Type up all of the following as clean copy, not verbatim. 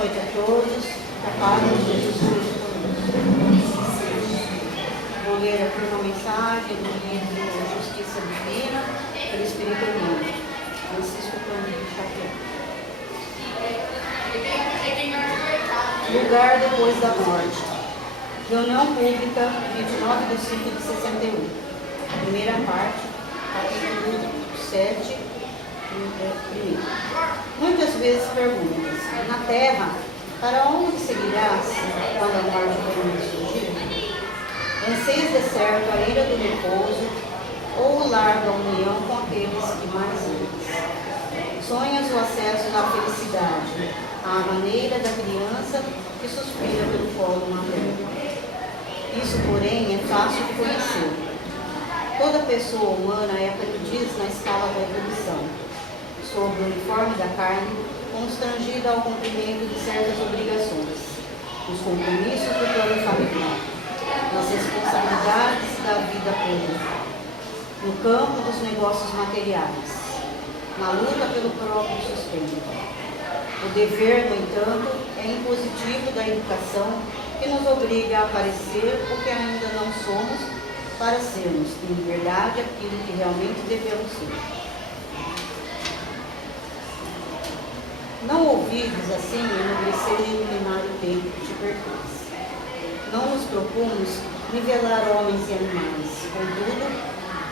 noite a todos. A paz de Jesus Cristo conosco. Vou ler aqui uma mensagem do livro Justiça Divina, pelo Espírito Humano, Francisco Cândido Xavier. Lugar depois da morte. Reunião pública, 29 de 5 de 61. Primeira parte, capítulo 7. Muitas vezes perguntas: na terra, para onde seguirás quando a morte for surgir? Anseias de certo a ira do repouso ou o lar da união com aqueles que mais amas? Sonhas o acesso à felicidade, à maneira da criança que suspira pelo colo materno. Isso, porém, é fácil de conhecer. Toda pessoa humana é aprendiz na escala da evolução, sob o uniforme da carne, constrangida ao cumprimento de certas obrigações, nos compromissos do plano familiar, nas responsabilidades da vida pública, no campo dos negócios materiais, na luta pelo próprio sustento. O dever, no entanto, é impositivo da educação que nos obriga a parecer o que ainda não somos para sermos, em verdade, aquilo que realmente devemos ser. Não ouvidos assim enobrecer e iluminar o tempo que te pertence. Não nos propomos nivelar homens e animais. Contudo,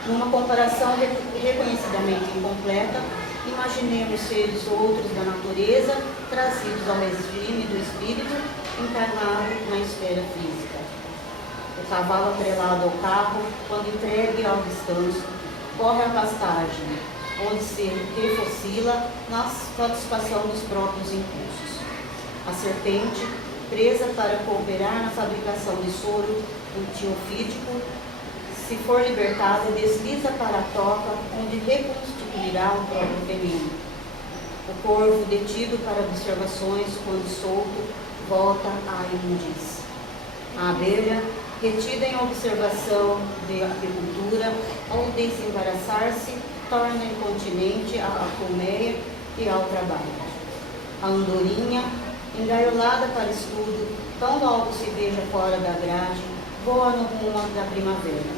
numa comparação reconhecidamente incompleta, imaginemos seres outros da natureza trazidos ao regime do espírito encarnado na esfera física. O cavalo atrelado ao carro, quando entregue ao descanso, corre a pastagem, onde se refossila na satisfação dos próprios impulsos. A serpente, presa para cooperar na fabricação de soro antiofídico, se for libertada, desliza para a toca, onde reconstituirá o próprio veneno. O corvo, detido para observações, quando solto, volta à imundície. A abelha, retida em observação de apicultura, ao desembaraçar-se, torna incontinente à colmeia e ao trabalho. A andorinha, engaiolada para estudo, tão logo se veja fora da grade, voa no rumo da primavera.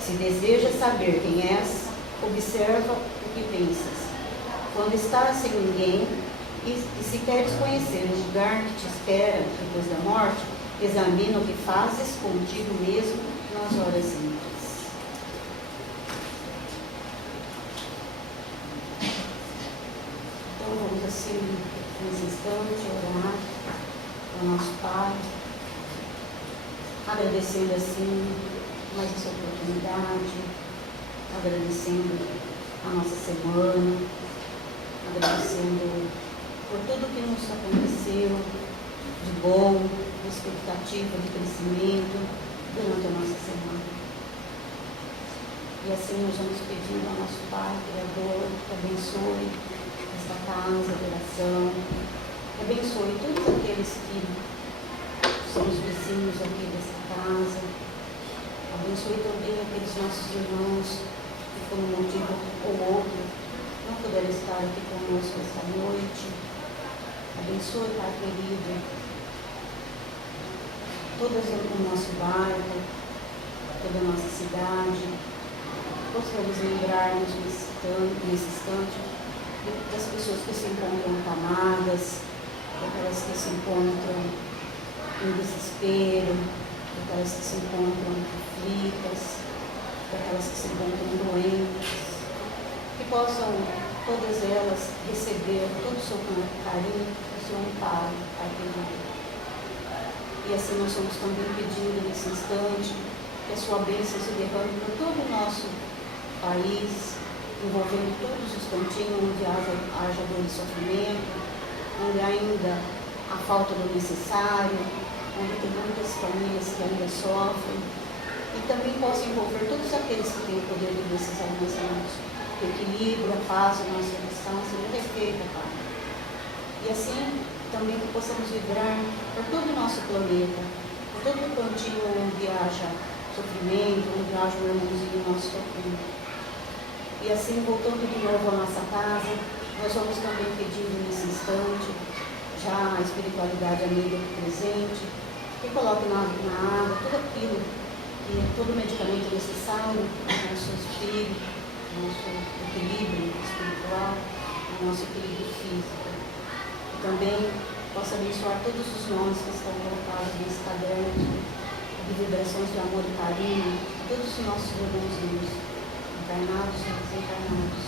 Se deseja saber quem és, observa o que pensas. Quando estás sem ninguém e se queres conhecer o lugar que te espera depois da morte, examina o que fazes contigo mesmo nas horas íntimas. Então vamos assim, nesse instante, orar ao nosso Pai, agradecendo assim mais essa oportunidade, agradecendo a nossa semana, agradecendo por tudo que nos aconteceu de bom, de expectativa, de crescimento durante a nossa semana. E assim nós vamos pedindo ao nosso Pai, Criador, que abençoe esta casa de oração, que abençoe todos aqueles que são os vizinhos aqui desta casa. Abençoe também aqueles nossos irmãos que, por um motivo ou outro, não puderam estar aqui conosco esta noite. Abençoe, Pai querido, todo o nosso bairro, toda a nossa cidade. Possamos lembrar-nos nesse instante das pessoas que se encontram acamadas, daquelas que se encontram em desespero, daquelas que se encontram aflitas, daquelas que se encontram doentes, que possam todas elas receber todo o seu carinho, o seu amparo, Pai querido. E assim nós estamos também pedindo nesse instante que a sua bênção se derrame por todo o nosso país, envolvendo todos os cantinhos onde haja dor e sofrimento, onde ainda há falta do necessário, onde tem muitas famílias que ainda sofrem, e também possa envolver todos aqueles que têm o poder de decisão nessa noite. O equilíbrio, a paz, a nossa oração seja refeita, Pai. E assim também que possamos vibrar por todo o nosso planeta, por todo o cantinho onde haja sofrimento, onde haja um irmãozinho nosso sofrendo. E assim, voltando de novo à nossa casa, nós vamos também pedindo nesse instante já a espiritualidade amiga presente, que coloque na água tudo aquilo, todo medicamento necessário ao nosso espírito, ao nosso equilíbrio espiritual, ao nosso equilíbrio físico. E também possa abençoar todos os nomes que estão colocados nesse caderno de vibrações de amor e carinho, todos os nossos irmãozinhos, encarnados e desencarnados.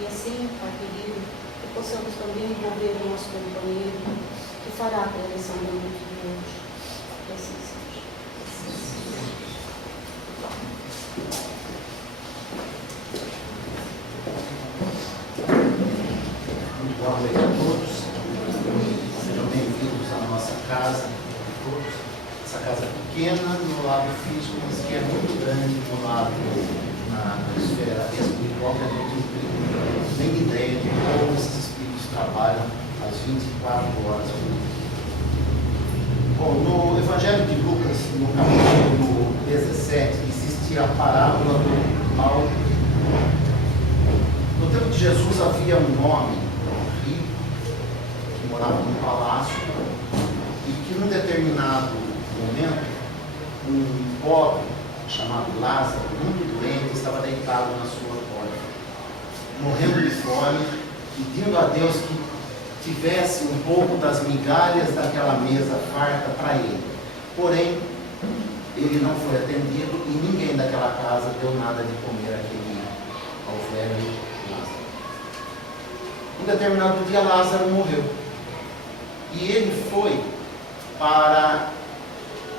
E assim, Pai querido, que possamos também envolver o nosso companheiro, que fará a preleção da noite de hoje. Que assim seja. Muito boa noite a todos. Sejam bem-vindos à nossa casa. Essa casa pequena no lado físico, mas que é muito grande no lado, na esfera espiritual, que a gente não tem ideia de como esses espíritos trabalham às 24 horas por dia. Bom, no Evangelho de Lucas, no capítulo 17, existe a parábola do mal. No tempo de Jesus havia um homem rico que morava num palácio e que num determinado momento um pobre chamado Lázaro, muito doente, estava deitado na sua porta, morrendo de fome, pedindo a Deus que tivesse um pouco das migalhas daquela mesa farta para ele. Porém, ele não foi atendido e ninguém daquela casa deu nada de comer ao velho Lázaro. Um determinado dia, Lázaro morreu. E ele foi para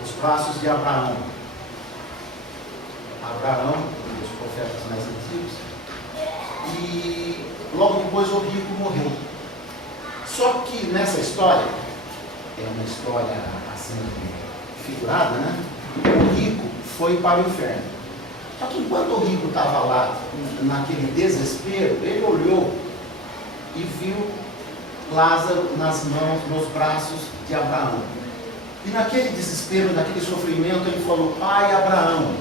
os braços de Abraão. Abraão, um dos profetas mais antigos. E logo depois o rico morreu. Só que nessa história, é uma história assim, figurada, né? O rico foi para o inferno. Só que enquanto o rico estava lá, naquele desespero, ele olhou e viu Lázaro nas mãos, nos braços de Abraão. E naquele desespero, naquele sofrimento, ele falou: Pai Abraão,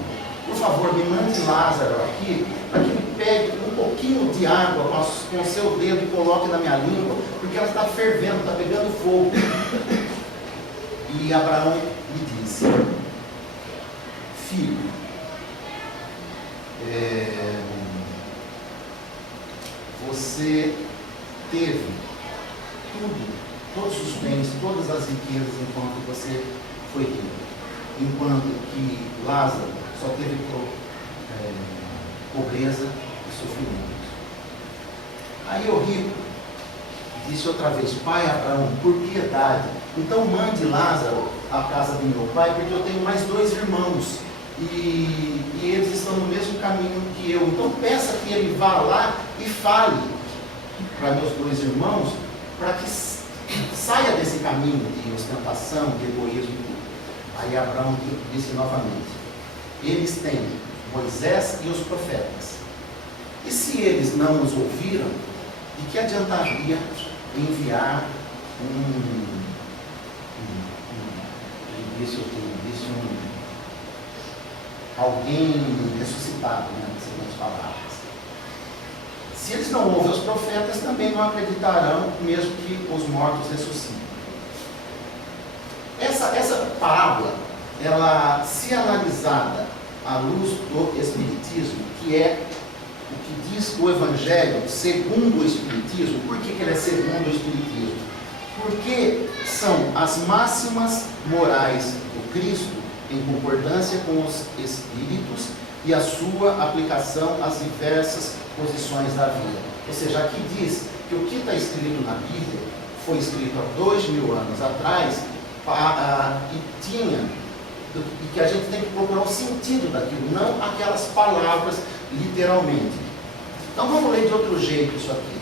por favor, me mande Lázaro aqui, para que ele pegue um pouquinho de água com o seu dedo e coloque na minha língua, porque ela está fervendo, está pegando fogo. E Abraão lhe disse: Filho, você teve tudo, todos os bens, todas as riquezas enquanto você foi rico, enquanto que Lázaro só teve pobreza e sofrimento. Aí o rico disse outra vez: Pai Abraão, por piedade, então mande Lázaro à casa do meu pai, porque eu tenho mais 2 irmãos e eles estão no mesmo caminho que eu. Então peça que ele vá lá e fale para meus 2 irmãos, para que saia desse caminho de ostentação, de egoísmo. Aí Abraão disse novamente: eles têm Moisés e os profetas. E se eles não os ouviram, de que adiantaria enviar alguém ressuscitado, né, segundo as palavras? Se eles não ouvem os profetas, também não acreditarão, mesmo que os mortos ressuscitem. Essa parábola, ela, se analisada à luz do Espiritismo, que é o que diz o Evangelho segundo o Espiritismo. Por que ele é segundo o Espiritismo? Porque são as máximas morais do Cristo em concordância com os Espíritos e a sua aplicação às diversas posições da vida. Ou seja, aqui diz que o que está escrito na Bíblia foi escrito há 2000 anos atrás e que a gente tem que procurar o sentido daquilo, não aquelas palavras literalmente. Então vamos ler de outro jeito isso aqui.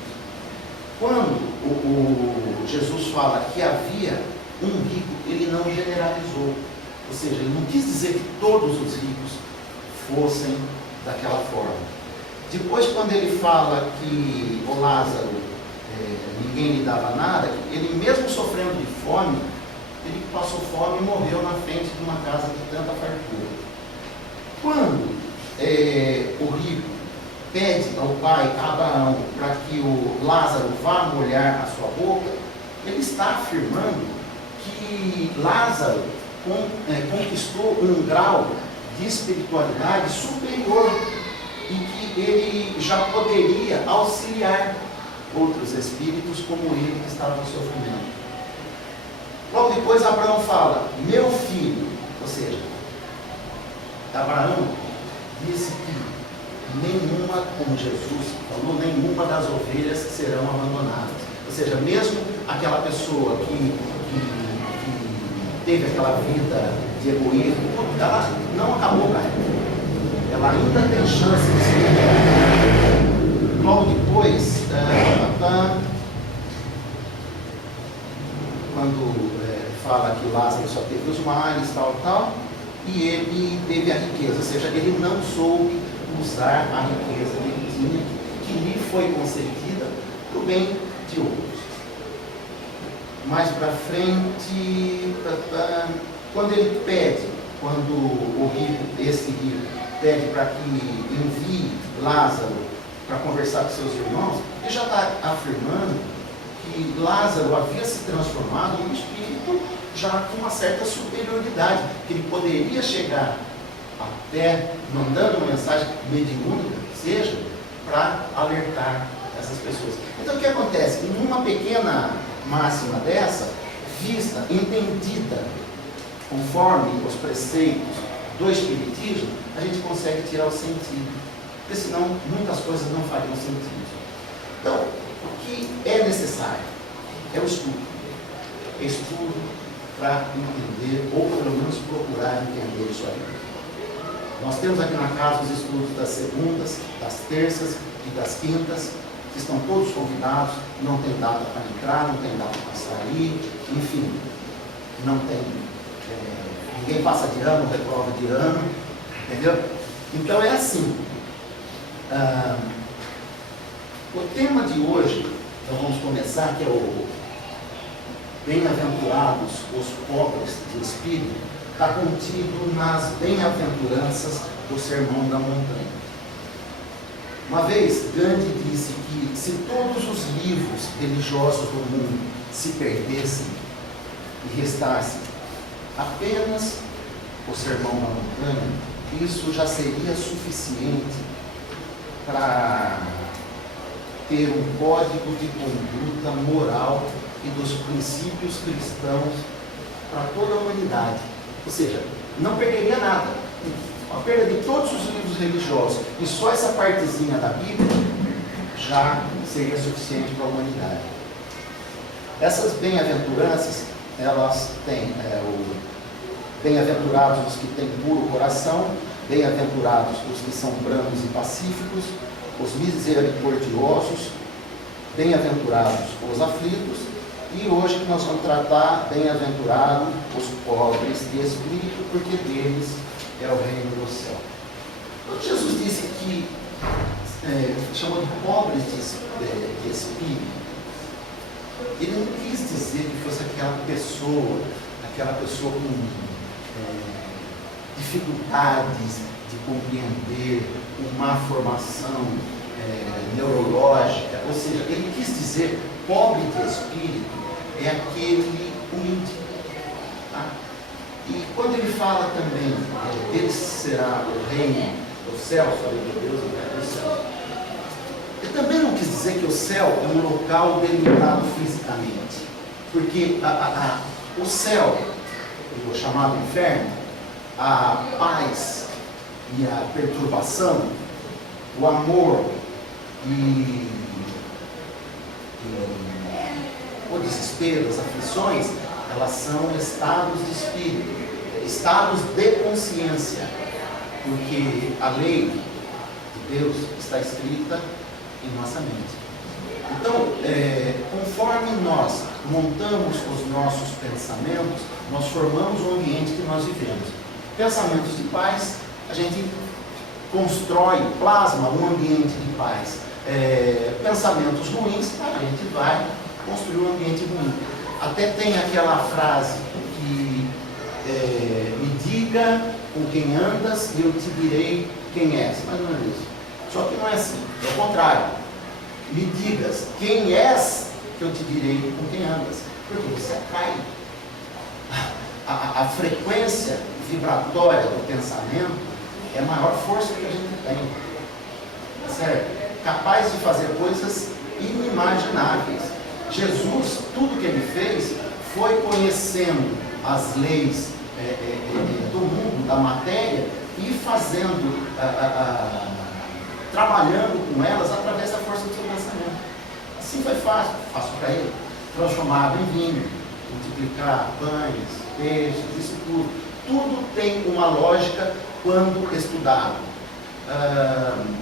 Quando o Jesus fala que havia um rico, ele não generalizou. Ou seja, ele não quis dizer que todos os ricos fossem daquela forma. Depois, quando ele fala que o Lázaro, ninguém lhe dava nada, ele mesmo sofrendo de fome, ele passou fome e morreu na frente de uma casa de tanta fartura. Quando o rico pede ao pai Abraão para que o Lázaro vá molhar a sua boca, ele está afirmando que Lázaro conquistou um grau de espiritualidade superior e que ele já poderia auxiliar outros espíritos como ele que estava no sofrimento. Logo depois Abraão fala, meu filho, ou seja, Abraão disse que nenhuma, como Jesus falou, nenhuma das ovelhas serão abandonadas. Ou seja, mesmo aquela pessoa que teve aquela vida de egoísmo, ela não acabou para ela. Ela ainda tem chance de se libertar. Logo depois, quando fala que Lázaro só teve os males, tal, e ele teve a riqueza, ou seja, ele não soube usar a riqueza que ele tinha, que lhe foi concedida para o bem de outros. Mais para frente, quando ele pede, quando o rico, esse rico, pede para que envie Lázaro para conversar com seus irmãos, ele já está afirmando que Lázaro havia se transformado num espírito já com uma certa superioridade, que ele poderia chegar até mandando uma mensagem mediúnica, seja, para alertar essas pessoas. Então o que acontece? Em uma pequena máxima dessa, vista, entendida, conforme os preceitos do Espiritismo, a gente consegue tirar o sentido, porque senão muitas coisas não fariam sentido. Então, o que é necessário é o estudo. Estudo para entender, ou pelo menos procurar entender isso aí. Nós temos aqui na casa os estudos das segundas, das terças e das quintas, que estão todos convidados, não tem data para entrar, não tem data para sair, enfim, não tem, ninguém passa de ano, reprova de ano, entendeu? Então é assim. O tema de hoje, então vamos começar, que é o Bem-aventurados os pobres de espírito, está contido nas bem-aventuranças do Sermão da Montanha. Uma vez, Gandhi disse que se todos os livros religiosos do mundo se perdessem e restasse apenas o Sermão da Montanha, isso já seria suficiente para ter um código de conduta moral e dos princípios cristãos para toda a humanidade. Ou seja, não perderia nada. A perda de todos os livros religiosos e só essa partezinha da Bíblia já seria suficiente para a humanidade. Essas bem-aventuranças, elas têm o bem-aventurados os que têm puro coração, bem-aventurados os que são brancos e pacíficos, os misericordiosos, bem-aventurados os aflitos, e hoje que nós vamos tratar bem-aventurados os pobres de espírito, porque deles é o reino do céu. Quando Jesus disse que chamou de pobres de espírito, ele não quis dizer que fosse aquela pessoa com dificuldades de compreender, com má formação neurológica, ou seja, ele quis dizer pobre de espírito é aquele humilde. Tá? E quando ele fala também, dele será o reino do céu, só de Deus, o reino do céu. Ele também não quis dizer que o céu é um local delimitado fisicamente, porque o céu, o chamado inferno, a paz e a perturbação, o amor e o desespero, as aflições, elas são estados de espírito, estados de consciência, porque a lei de Deus está escrita em nossa mente. Então, conforme nós montamos os nossos pensamentos, nós formamos o ambiente que nós vivemos. Pensamentos de paz, a gente constrói, plasma um ambiente de paz. Pensamentos ruins, a gente vai construir um ambiente ruim. Até tem aquela frase que me diga com quem andas e eu te direi quem és. Mas não é isso. Só que não é assim, é o contrário. Me digas quem és, que que eu te direi com quem andas, porque você atrai. A frequência vibratória do pensamento é a maior força que a gente tem, certo? Capaz de fazer coisas inimagináveis. Jesus, tudo que ele fez foi conhecendo as leis do mundo, da matéria, e fazendo, trabalhando com elas através da força do seu pensamento. Assim foi fácil para ele. Transformar água em vinho, multiplicar pães, peixes, isso tudo. Tudo tem uma lógica quando estudado.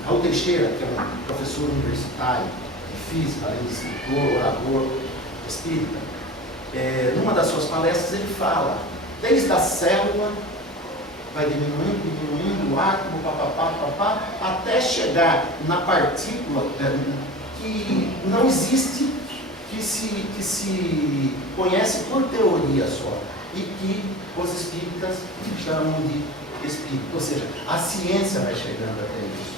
Raul Teixeira, que é um professor universitário de física, além de escritor, orador, espírita, numa das suas palestras ele fala, desde a célula, vai diminuindo, o átomo, papapá, até chegar na partícula que não existe, que se conhece por teoria só, e que os espíritas chamam de espírito. Ou seja, a ciência vai chegando até isso.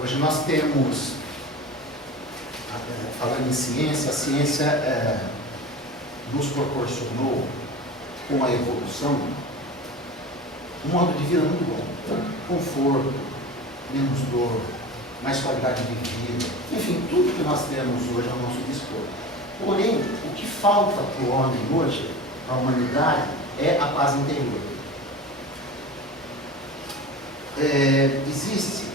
Hoje nós temos, falando em ciência, a ciência nos proporcionou, com a evolução, um modo de vida muito bom. Conforto, menos dor, mais qualidade de vida, enfim, tudo que nós temos hoje ao nosso dispor. Porém, o que falta para o homem hoje, para a humanidade, é a paz interior. Existe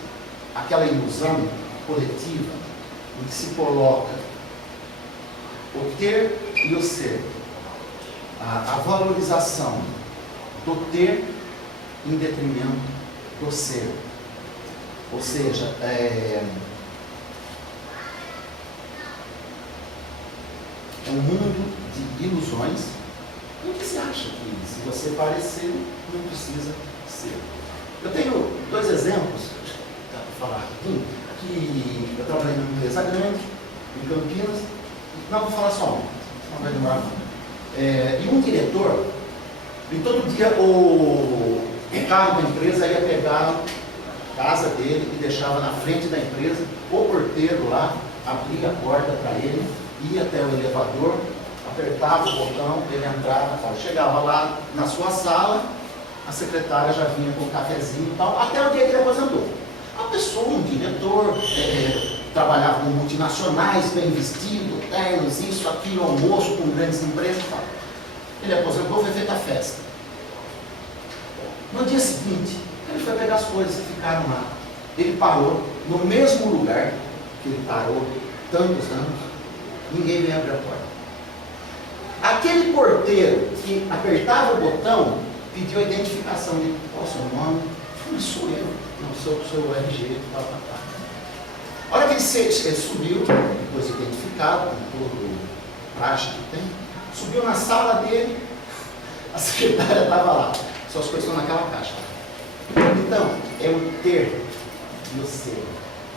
aquela ilusão coletiva em que se coloca o ter e o ser, a valorização do ter em detrimento do ser. Ou seja, é um mundo de ilusões em que se acha que se você parecer, não precisa ser. Eu tenho dois exemplos, dá para falar aqui, que eu trabalhei numa empresa grande, em Campinas, não vou falar só um, não vai demorar muito. E um diretor, e todo dia o carro da empresa ia pegar a casa dele e deixava na frente da empresa, o porteiro lá abria a porta para ele, ia até o elevador, apertava o botão, ele entrava, chegava lá na sua sala, a secretária já vinha com um cafezinho e tal, até o dia que ele aposentou. A pessoa, um diretor, trabalhava com multinacionais, bem vestido, ternos, isso, aquilo, almoço com grandes empresas e tal. Ele aposentou, foi feita a festa. No dia seguinte, ele foi pegar as coisas e ficaram lá. Ele parou no mesmo lugar que ele parou tantos anos, ninguém veio abrir a porta. Aquele porteiro que apertava o botão pediu a identificação de qual o seu nome? Não sou eu, não sou o seu RG, tal. A hora que ele subiu, depois identificado, com todo o praxe que tem, subiu na sala dele, a secretária estava lá, suas coisas estão naquela caixa. Então, é o ter e o ser.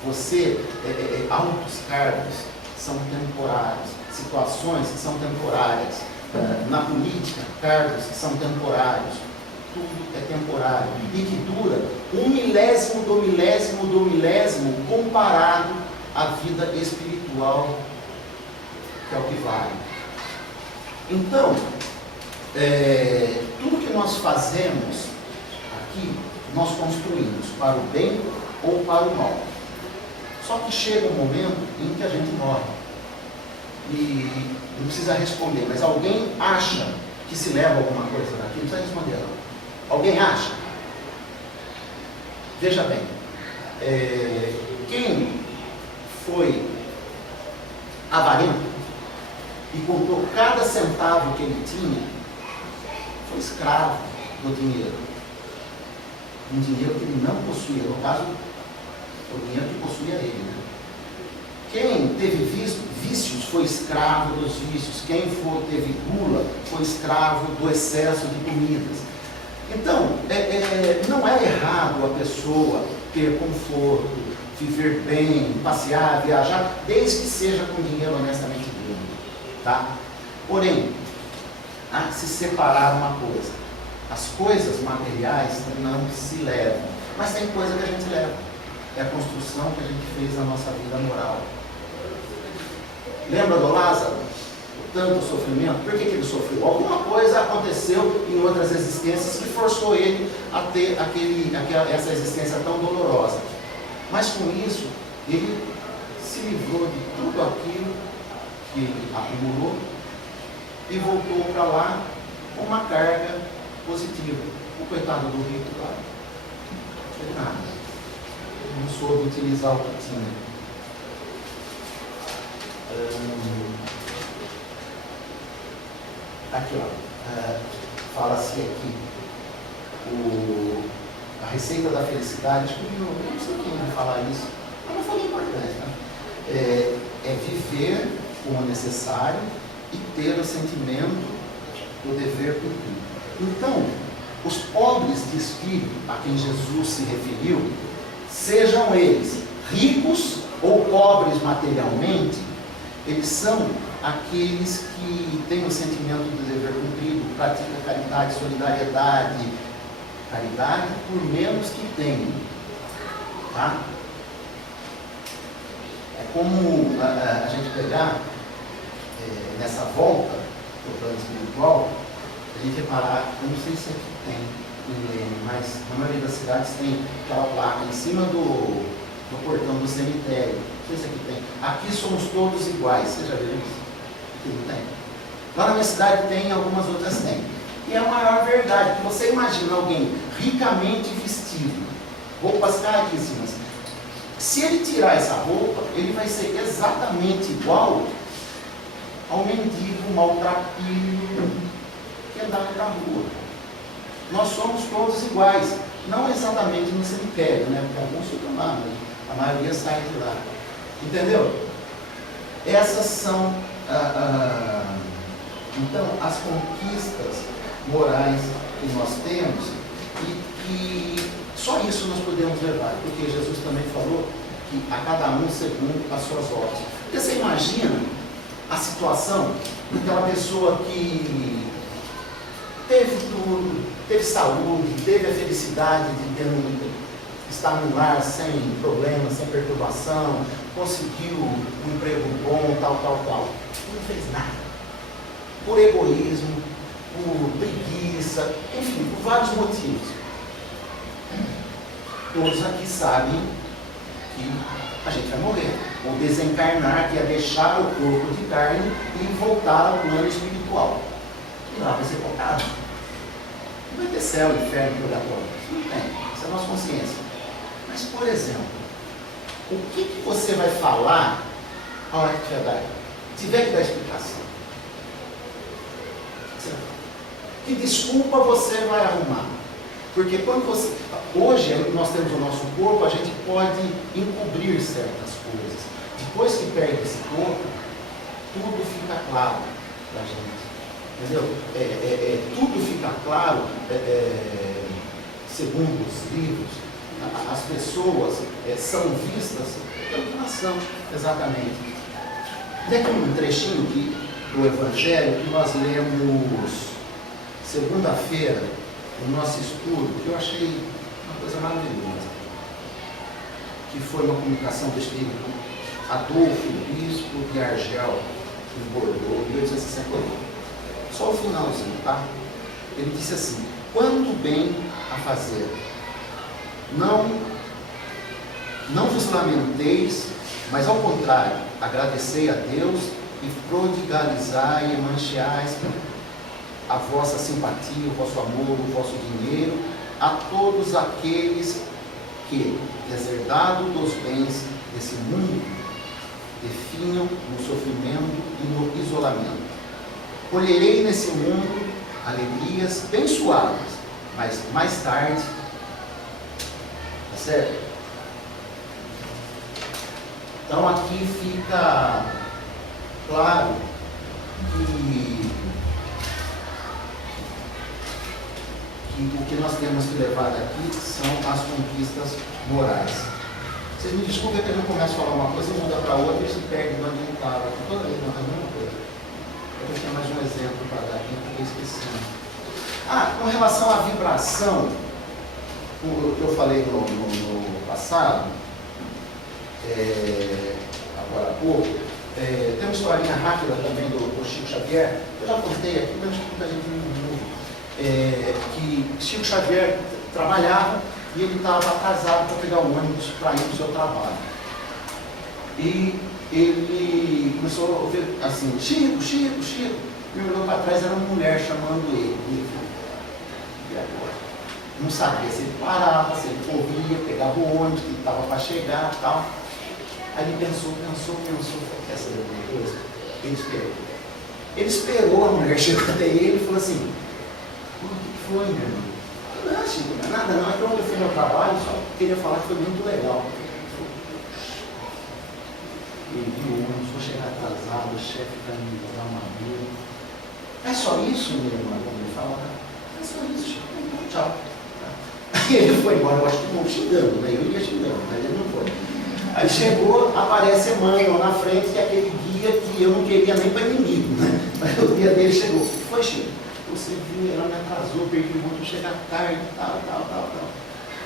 Você, altos cargos são temporários, situações que são temporárias. Na política, cargos que são temporários. Tudo é temporário e que dura 1/1000 do milésimo comparado à vida espiritual, que é o que vale. Então, tudo que nós fazemos aqui, nós construímos para o bem ou para o mal. Só que chega um momento em que a gente morre. E não precisa responder, mas alguém acha que se leva alguma coisa daqui, não precisa responder não. Alguém acha? Veja bem, quem foi avarento e contou cada centavo que ele tinha, foi escravo do dinheiro. Um dinheiro que ele não possuía, no caso, o dinheiro que possuía ele. Né? Quem teve vícios foi escravo dos vícios. Quem teve gula foi escravo do excesso de comidas. Então, não é errado a pessoa ter conforto, viver bem, passear, viajar, desde que seja com dinheiro honestamente ganho. Tá? Porém, há que se separar uma coisa. As coisas materiais não se levam, mas tem coisa que a gente leva. é a construção que a gente fez na nossa vida moral. Lembra do Lázaro? O tanto sofrimento. Por que ele sofreu? Alguma coisa aconteceu em outras existências que forçou ele a ter essa existência tão dolorosa. Mas com isso, ele se livrou de tudo aquilo que ele acumulou e voltou para lá com uma carga positiva. O coitado do rico lá não fez nada. Não soube utilizar o que tinha. Aqui, ó, fala-se aqui a receita da felicidade. Eu não sei quem vai falar isso, mas não foi importante, né? É viver como necessário e ter o sentimento do dever cumprido. Então, os pobres de espírito a quem Jesus se referiu, sejam eles ricos ou pobres materialmente, eles são aqueles que têm o sentimento do dever cumprido, praticam caridade, solidariedade, caridade por menos que tenham. Tá? É como a gente pegar nessa volta do plano espiritual, a gente reparar, eu não sei se aqui tem, mas na maioria das cidades tem aquela placa em cima do portão do cemitério. Não sei se aqui tem. Aqui somos todos iguais. Você já viu isso? Aqui não tem. Lá na minha cidade tem, algumas outras tem. E é a maior verdade, que você imagina alguém ricamente vestido, roupas caríssimas. Se ele tirar essa roupa, ele vai ser exatamente igual ao mendigo maltrapilho que andava na rua. Nós somos todos iguais. Não exatamente no cemitério, né? Porque alguns ficam lá, mas a maioria sai de lá. Entendeu? Essas são, então, as conquistas morais que nós temos e que só isso nós podemos levar, porque Jesus também falou que a cada um segundo as suas obras. Porque você imagina a situação daquela pessoa que teve tudo, teve saúde, teve a felicidade de estar num lar sem problemas, sem perturbação, conseguiu um emprego bom, tal. Não fez nada. Por egoísmo, por preguiça, enfim, por vários motivos. Todos aqui sabem que a gente vai morrer, ou desencarnar, que é deixar o corpo de carne e voltar ao plano espiritual. E lá vai ser colocado. Não vai ter céu, inferno, purgatório. Isso não tem. Isso é a nossa consciência. Mas, por exemplo, o que você vai falar a hora que tiver que dar explicação? Que desculpa você vai arrumar? Porque quando você... Hoje nós temos o nosso corpo, a gente pode encobrir certas coisas. Depois que perde esse corpo, tudo fica claro para a gente. Entendeu? Tudo fica claro, segundo os livros, as pessoas são vistas pelo que elas são, exatamente. Tem um trechinho do Evangelho que nós lemos segunda-feira, no nosso estudo, que eu achei uma coisa maravilhosa, que foi uma comunicação do Espírito Adolfo, bispo de Argel, em Bordeaux, em 1868. Só o finalzinho, tá? Ele disse assim: quanto bem a fazer, não vos lamenteis, mas ao contrário, agradecei a Deus e prodigalizai e mancheais a vossa simpatia, o vosso amor, o vosso dinheiro a todos aqueles que, deserdado dos bens desse mundo, definham no sofrimento e no isolamento. Colherei nesse mundo alegrias bem suaves, mas mais tarde, tá certo? Então aqui fica claro que o que nós temos que levar daqui são as conquistas morais. Vocês me desculpem que eu não começo a falar uma coisa, muda para outra e se perde do onde estava. Toda vez não é a mesma coisa. Eu vou ter mais um exemplo para dar aqui, porque eu esqueci. Com relação à vibração, o que eu falei no passado, agora há pouco. Tem uma historinha rápida também do Chico Xavier, eu já contei aqui, mas muita gente não ouve, que Chico Xavier trabalhava e ele estava atrasado para pegar o ônibus para ir para o seu trabalho. E ele começou a ouvir assim, Chico, Chico, Chico. E olhou para trás, era uma mulher chamando ele. E ele falou, e agora? Não sabia se ele parava, se ele corria, pegava o ônibus que estava para chegar e tal. Aí ele pensou, quer saber alguma coisa? Ele esperou. Ele esperou, a mulher chegou até ele e falou assim, o que foi, meu irmão? Não, Chico, não é nada não, é que ontem eu fui no trabalho, só queria falar que foi muito legal. Ele viu o ônibus, vou chegar atrasado, o chefe vai me dar uma dura. É só isso, meu irmão? Ele fala, é só isso, Chico, tchau. Aí ele foi embora, eu acho que não xingando, né? Eu ia xingando, mas ele não foi. Aí chegou, aparece a mãe lá na frente, que é aquele guia que eu não queria nem para inimigo, né? Mas o guia dele chegou. Foi, Chico, você viu, ela me atrasou, perdi muito, vou chegar tarde, tal.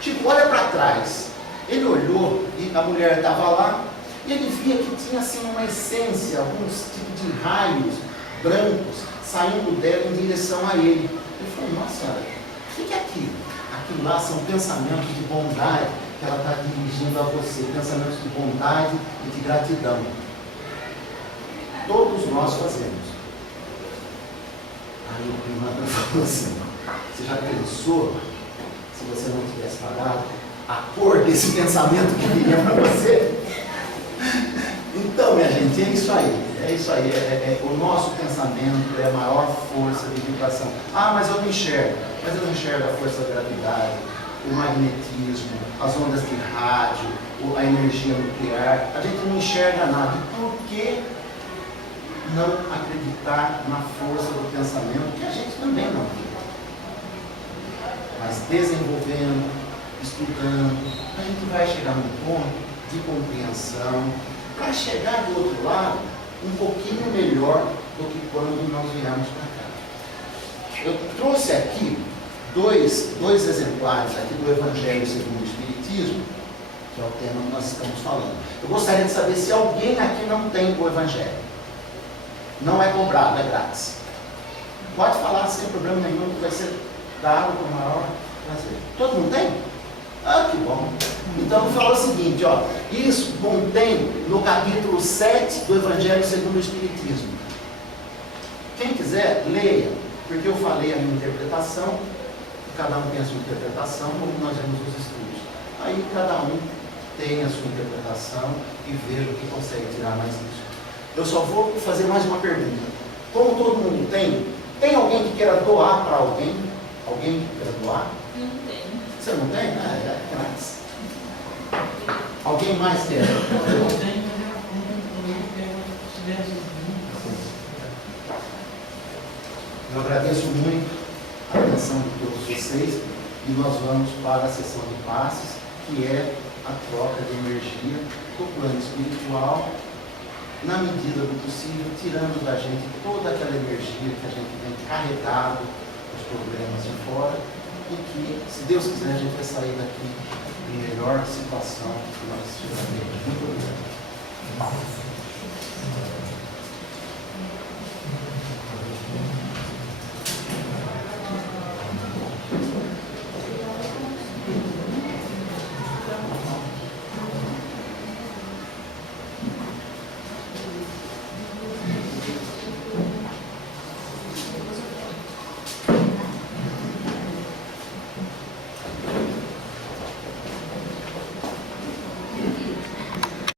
Tipo, olha para trás. Ele olhou e a mulher estava lá, e ele via que tinha assim uma essência, alguns tipos de raios brancos saindo dela em direção a ele. Ele falou, nossa senhora, o que é aquilo? Aquilo lá são pensamentos de bondade que ela está dirigindo a você, pensamentos de bondade e de gratidão. Todos nós fazemos. Aí o primo falou assim, você já pensou, se você não tivesse parado, a cor desse pensamento que viria para você? Então, minha gente, é isso aí, o nosso pensamento é a maior força de vibração. Ah, mas eu não enxergo a força da gravidade, o magnetismo, as ondas de rádio, a energia nuclear, a gente não enxerga nada. E por que não acreditar na força do pensamento, que a gente também não vê? Mas desenvolvendo, estudando, a gente vai chegar num ponto de compreensão, para chegar do outro lado um pouquinho melhor do que quando nós viemos para cá. Eu trouxe aqui dois exemplares aqui do Evangelho segundo o Espiritismo, que é o tema que nós estamos falando. Eu gostaria de saber se alguém aqui não tem o Evangelho. Não é cobrado, é grátis. Pode falar sem problema nenhum, que vai ser dado com o maior prazer. Todo mundo tem? Ah, que bom. Então, falou o seguinte, ó, isso contém no capítulo 7 do Evangelho segundo o Espiritismo. Quem quiser, leia, porque eu falei a minha interpretação, cada um tem a sua interpretação, como nós vemos nos estudos. Aí cada um tem a sua interpretação e veja o que consegue tirar mais disso. Eu só vou fazer mais uma pergunta. Como todo mundo tem alguém que queira doar para alguém? Alguém que queira doar? Não tem. Você não tem? Ah, é grátis. Alguém mais quer? Eu tenho, Eu agradeço muito a atenção de todos vocês e nós vamos para a sessão de passes, que é a troca de energia do plano espiritual, na medida do possível, tirando da gente toda aquela energia que a gente vem carregado, os problemas de fora, e que, se Deus quiser, a gente vai sair daqui em melhor situação que nós